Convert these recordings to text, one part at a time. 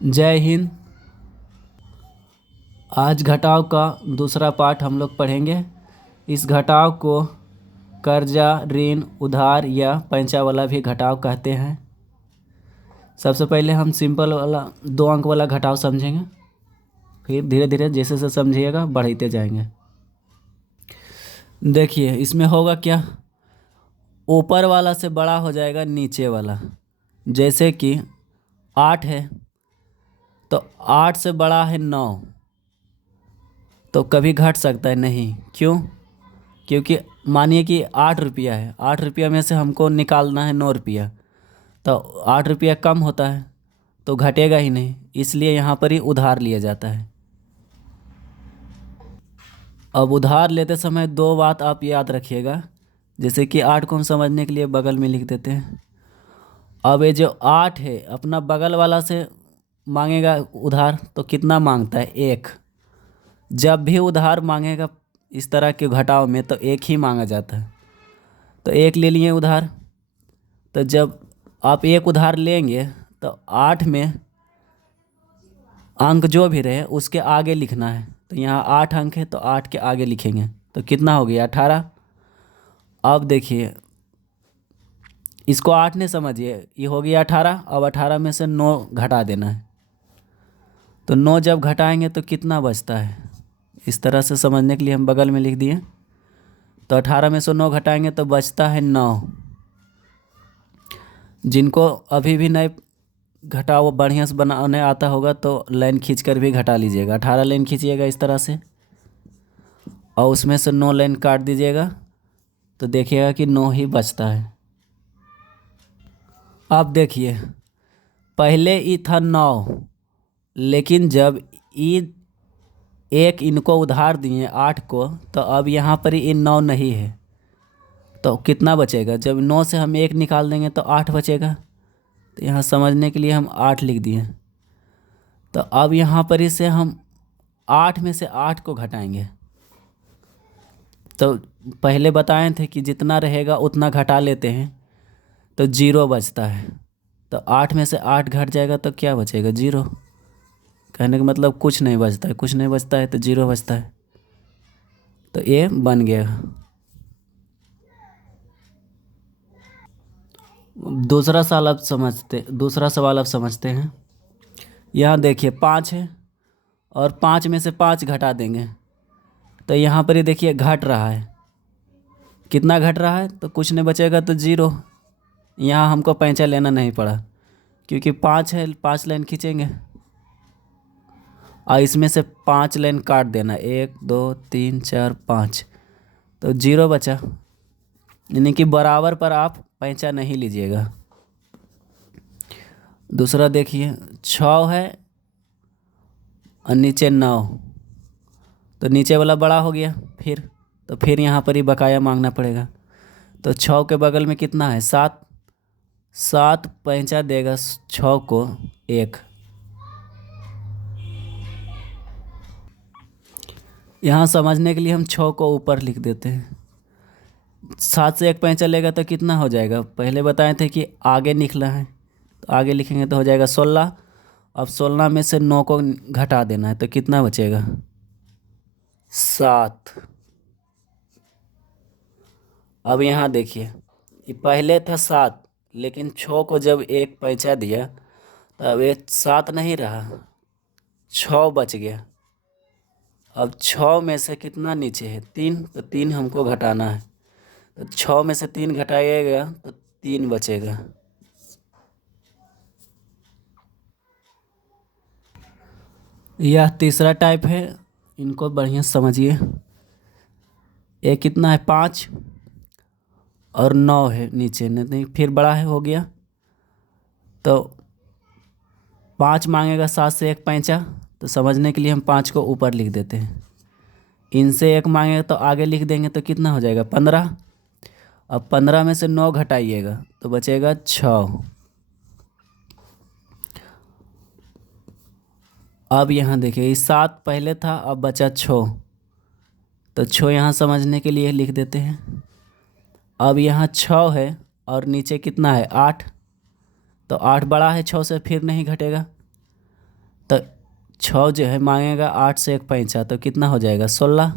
जय हिंद। आज घटाव का दूसरा पाठ हम लोग पढ़ेंगे। इस घटाव को कर्जा, ऋण, उधार या पैंचा वाला भी घटाव कहते हैं। सबसे पहले हम सिंपल वाला 2 अंक वाला घटाव समझेंगे, फिर धीरे धीरे जैसे जैसे समझिएगा बढ़ते जाएंगे। देखिए इसमें होगा क्या, ऊपर वाला से बड़ा हो जाएगा नीचे वाला। जैसे कि 8 है तो 8 से बड़ा है 9, तो कभी घट सकता है नहीं। क्यों? क्योंकि मानिए कि 8 रुपया है, 8 रुपया में से हमको निकालना है 9 रुपया, तो 8 रुपया कम होता है तो घटेगा ही नहीं, इसलिए यहाँ पर ही उधार लिया जाता है। अब उधार लेते समय 2 बात आप याद रखिएगा। जैसे कि 8 को हम समझने के लिए बगल में लिख देते हैं। अब ये जो 8 है अपना बगल वाला से मांगेगा उधार, तो कितना मांगता है? 1। जब भी उधार मांगेगा इस तरह के घटाव में तो 1 ही मांगा जाता है, तो 1 ले लिए उधार। तो जब आप 1 उधार लेंगे तो 8 में अंक जो भी रहे उसके आगे लिखना है। तो यहाँ 8 अंक है तो 8 के आगे लिखेंगे, तो कितना हो गया? 18। अब देखिए इसको 8 ने समझिए, ये हो गया 18। अब 18 में से 9 घटा देना है, तो 9 जब घटाएंगे तो कितना बचता है? इस तरह से समझने के लिए हम बगल में लिख दिए। तो 18 में से 9 घटाएंगे तो बचता है 9। जिनको अभी भी नए घटाव बढ़िया से बनाने आता होगा तो लाइन खींचकर भी घटा लीजिएगा। 18 लाइन खींचिएगा इस तरह से और उसमें से 9 लाइन काट दीजिएगा, तो देखिएगा कि 9 ही बचता है। अब देखिए पहले ई था 9, लेकिन जब ई 1 इनको उधार दिए 8 को, तो अब यहाँ पर ये 9 नहीं है, तो कितना बचेगा? जब 9 से हम 1 निकाल देंगे तो 8 बचेगा। तो यहाँ समझने के लिए हम 8 लिख दिए। तो अब यहाँ पर इसे हम 8 में से 8 को घटाएंगे। तो पहले बताए थे कि जितना रहेगा उतना घटा लेते हैं, तो 0 बचता है। तो 8 में से 8 घट जाएगा तो क्या बचेगा? 0। कहने का मतलब कुछ नहीं बचता है, कुछ नहीं बचता है तो 0 बचता है। तो ये बन गया। दूसरा सवाल अब समझते हैं। यहाँ देखिए 5 है और 5 में से 5 घटा देंगे, तो यहाँ पर ही देखिए घट रहा है। कितना घट रहा है? तो कुछ नहीं बचेगा तो 0। यहाँ हमको पैंचा लेना नहीं पड़ा क्योंकि 5 है, 5 लाइन खींचेंगे और इसमें से 5 लाइन काट देना, 1 2 3 4 5, तो 0 बचा। यानी कि बराबर पर आप पैंचा नहीं लीजिएगा। दूसरा देखिए 6 है और नीचे 9, तो नीचे वाला बड़ा हो गया तो फिर यहाँ पर ही बकाया मांगना पड़ेगा। तो 6 के बगल में कितना है? 7। 7 पैंचा देगा 6 को 1। यहाँ समझने के लिए हम 6 को ऊपर लिख देते हैं। 7 से 1 पैंचा लेगा तो कितना हो जाएगा? पहले बताए थे कि आगे निकला है, तो आगे लिखेंगे तो हो जाएगा 16। अब 16 में से 9 को घटा देना है, तो कितना बचेगा? 7। अब यहाँ देखिए ये पहले था 7, लेकिन 6 को जब 1 पैंचा दिया तो अब ये 7 नहीं रहा, 6 बच गया। अब 6 में से कितना नीचे है? 3, तो 3 हमको घटाना है। तो 6 में से 3 घटाइएगा तो 3 बचेगा। यह तीसरा टाइप है, इनको बढ़िया समझिए। ये कितना है? 5 और 9 है नीचे, नहीं फिर बड़ा है हो गया, तो 5 मांगेगा 7 से 1 पैंचा, तो समझने के लिए हम 5 को ऊपर लिख देते हैं। इनसे 1 मांगेगा तो आगे लिख देंगे, तो कितना हो जाएगा? 15। अब 15 में से 9 घटाइएगा तो बचेगा 6। अब यहाँ देखिए ये 7 पहले था, अब बचा 6, तो 6 यहाँ समझने के लिए लिख देते हैं। अब यहाँ 6 है और नीचे कितना है? 8, तो 8 बड़ा है 6 से, फिर नहीं घटेगा। तो 6 जो है मांगेगा 8 से 1 पैंचा, तो कितना हो जाएगा 16।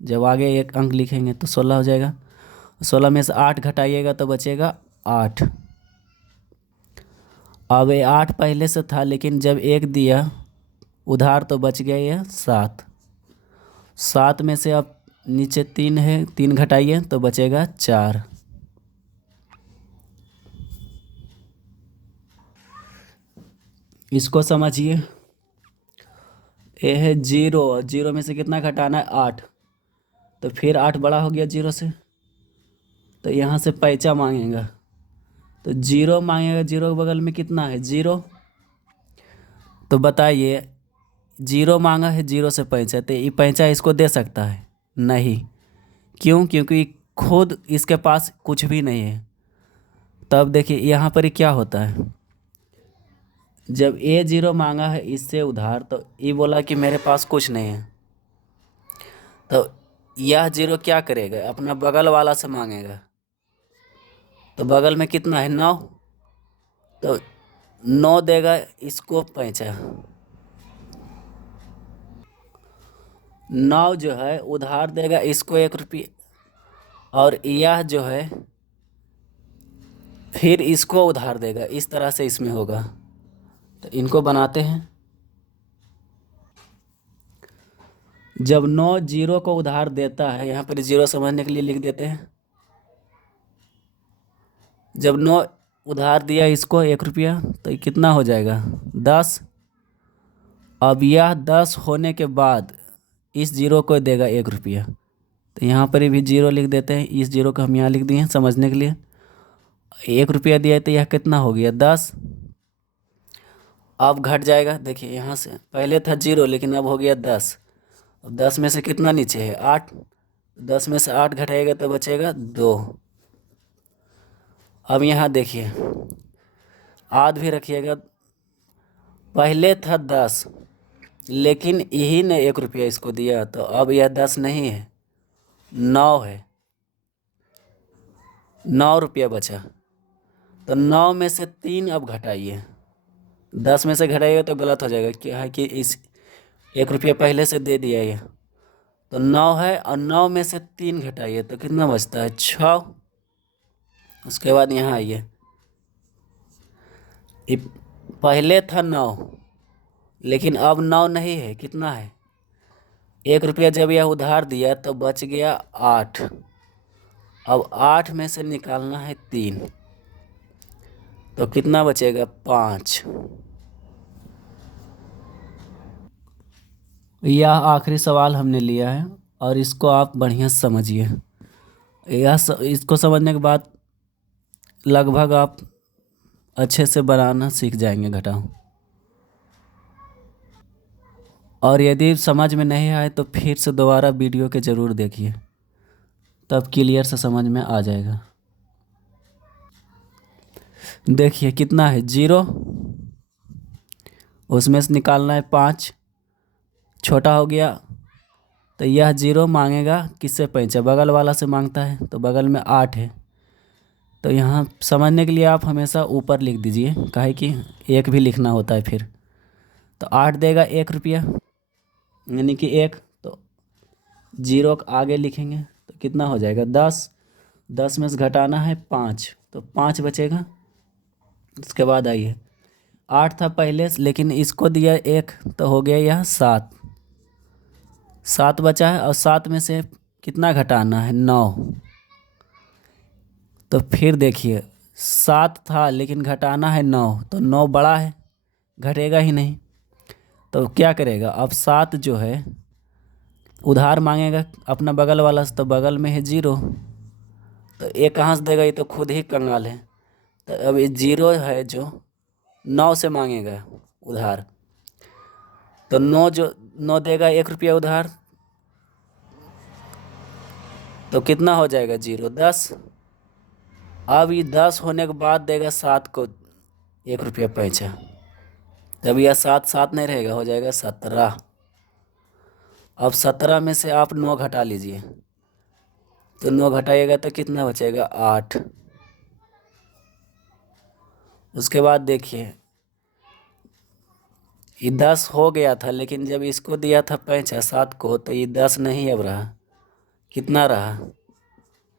जब आगे एक अंक लिखेंगे तो 16 हो जाएगा। 16 में से 8 घटाइएगा तो बचेगा 8। अब ये 8 पहले से था, लेकिन जब 1 दिया उधार तो बच गया ये 7। 7 में से अब नीचे 3 है, 3 घटाइए तो बचेगा 4। इसको समझिए। ये है 0, 0 में से कितना घटाना है 8, तो फिर 8 बड़ा हो गया 0 से, तो यहाँ से पैंचा मांगेगा, तो 0 मांगेगा। 0 के बगल में कितना है 0, तो बताइए 0 मांगा है 0 से पैंचा, तो ये पैंचा इसको दे सकता है नहीं। क्यों? क्योंकि खुद इसके पास कुछ भी नहीं है। तब देखिए यहाँ पर क्या होता है, जब ये 0 मांगा है इससे उधार, तो ये बोला कि मेरे पास कुछ नहीं है, तो यह 0 क्या करेगा, अपना बगल वाला से मांगेगा। तो बगल में कितना है 9, तो 9 देगा इसको पैंचा। 9 जो है उधार देगा इसको 1 रुपये, और यह जो है फिर इसको उधार देगा। इस तरह से इसमें होगा। तो इनको बनाते हैं। जब 9 0 को उधार देता है, यहाँ पर 0 समझने के लिए लिख देते हैं। जब 9 उधार दिया इसको 1 रुपया, तो ये कितना हो जाएगा 10। अब यह 10 होने के बाद इस 0 को देगा 1 रुपया, तो यहाँ पर भी 0 लिख देते हैं। इस 0 को हम यहाँ लिख दिए हैं समझने के लिए। 1 रुपया दिया है तो यह कितना हो गया 10। अब घट जाएगा, देखिए यहाँ से पहले था 0 लेकिन अब हो गया 10। अब 10 में से कितना नीचे है 8, 10 में से 8 घटाएगा तो बचेगा 2। अब यहाँ देखिए आध भी रखिएगा। पहले था 10 लेकिन यही ने 1 रुपया इसको दिया, तो अब यह 10 नहीं है 9 है। 9 रुपया बचा, तो 9 में से 3 अब घटाइए। 10 में से घटाइएगा तो गलत हो जाएगा, क्या है कि इस 1 रुपया पहले से दे दिया ये, तो 9 है, और 9 में से 3 घटाइए तो कितना बचता है 6। उसके बाद यहाँ आइए, पहले था 9 लेकिन अब 9 नहीं है, कितना है 1 रुपया जब यह उधार दिया तो बच गया 8। अब 8 में से निकालना है 3, तो कितना बचेगा 5। यह आखिरी सवाल हमने लिया है, और इसको आप बढ़िया से समझिए। इसको समझने के बाद लगभग आप अच्छे से बनाना सीख जाएंगे घटाओ। और यदि समझ में नहीं आए तो फिर से दोबारा वीडियो के ज़रूर देखिए, तब क्लियर से समझ में आ जाएगा। देखिए कितना है 0, उसमें से निकालना है 5, छोटा हो गया, तो यह 0 मांगेगा किससे पैंचा, बगल वाला से मांगता है, तो बगल में 8 है। तो यहाँ समझने के लिए आप हमेशा ऊपर लिख दीजिए, काहे कि 1 भी लिखना होता है फिर। तो 8 देगा 1 रुपया, यानी कि 1, तो 0 आगे लिखेंगे तो कितना हो जाएगा 10। 10 में से घटाना है 5, तो 5 बचेगा। उसके बाद आइए 8 था पहले लेकिन इसको दिया 1, तो हो गया यह 7। 7 बचा है, और 7 में से कितना घटाना है 9। तो फिर देखिए 7 था लेकिन घटाना है 9, तो 9 बड़ा है, घटेगा ही नहीं। तो क्या करेगा, अब 7 जो है उधार मांगेगा अपना बगल वाला से, तो बगल में है 0, तो 1 कहाँ से देगा, ये तो खुद ही कंगाल है। तो अब ये 0 है जो 9 से मांगेगा उधार, तो 9 देगा 1 रुपया उधार, तो कितना हो जाएगा 0 10। अब ये 10 होने के बाद देगा 7 को 1 रुपया पैंचा, तब यह 7 7 नहीं रहेगा, हो जाएगा 17। अब 17 में से आप 9 घटा लीजिए, तो 9 घटाइएगा तो कितना बचेगा 8। उसके बाद देखिए ये 10 हो गया था, लेकिन जब इसको दिया था 5 7 को तो ये 10 नहीं अब रहा, कितना रहा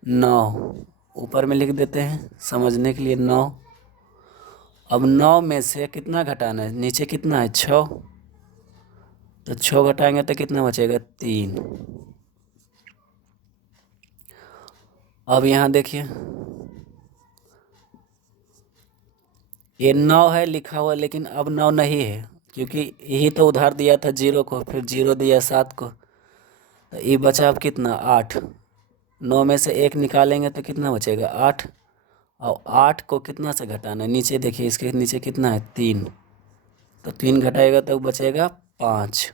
9। ऊपर में लिख देते हैं समझने के लिए 9। अब 9 में से कितना घटाना है, नीचे कितना है 6, तो 6 घटाएंगे तो कितना बचेगा 3। अब यहाँ देखिए ये 9 है लिखा हुआ, लेकिन अब 9 नहीं है, क्योंकि यही तो उधार दिया था 0 को, फिर 0 दिया 7 को, तो ये बचा अब कितना 8। 9 में से 1 निकालेंगे तो कितना बचेगा 8, और 8 को कितना से घटाना है, नीचे देखिए इसके नीचे कितना है 3, तो 3 घटाएगा तो बचेगा 5।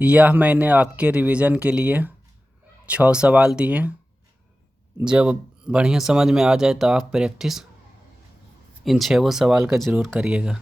यह मैंने आपके रिवीजन के लिए 6 सवाल दिए। जब बढ़िया समझ में आ जाए तो आप प्रैक्टिस इन 6 सवाल का ज़रूर करिएगा।